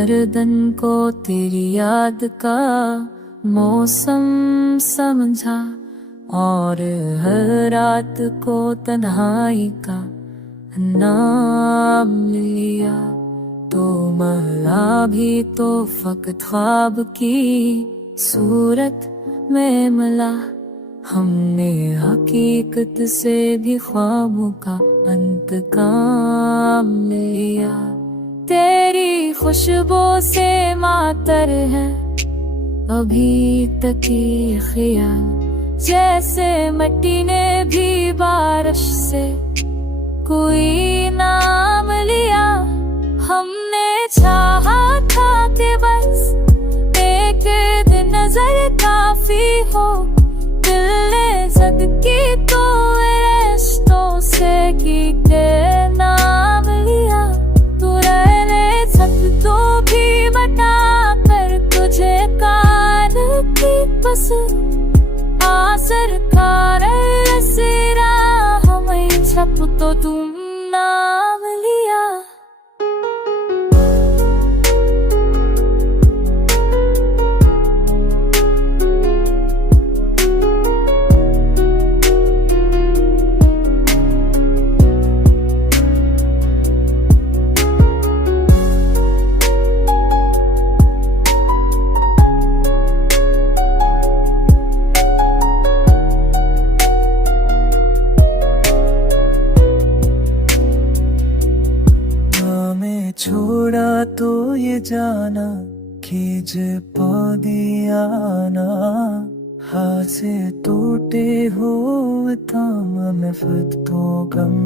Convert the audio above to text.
हर दिन को तेरी याद का मौसम समझा, और हर रात को तन्हाई का नाम लिया। तो मला भी तो फकत ख्वाब की सूरत में मिला, हमने हकीकत से भी ख्वाबों का इंतकाम लिया। तेरी खुशबू से मातर है अभी तक ये ख्याल, जैसे मिट्टी ने भी बारिश से कोई नाम लिया। हमने चाहा था कि बस एक दिन नजर काफी हो, दिल ने जद की तो रिश्तों से की के नाम लिया। तू रहने सक तो भी बता कर तुझे कान की पसंद आ सरकार सिरा हमें छप तो तुम नाम लिया। छोड़ा तो ये जाना खींच पा दिया ना, हाथ से टूटे हो थाम में फिर तो गम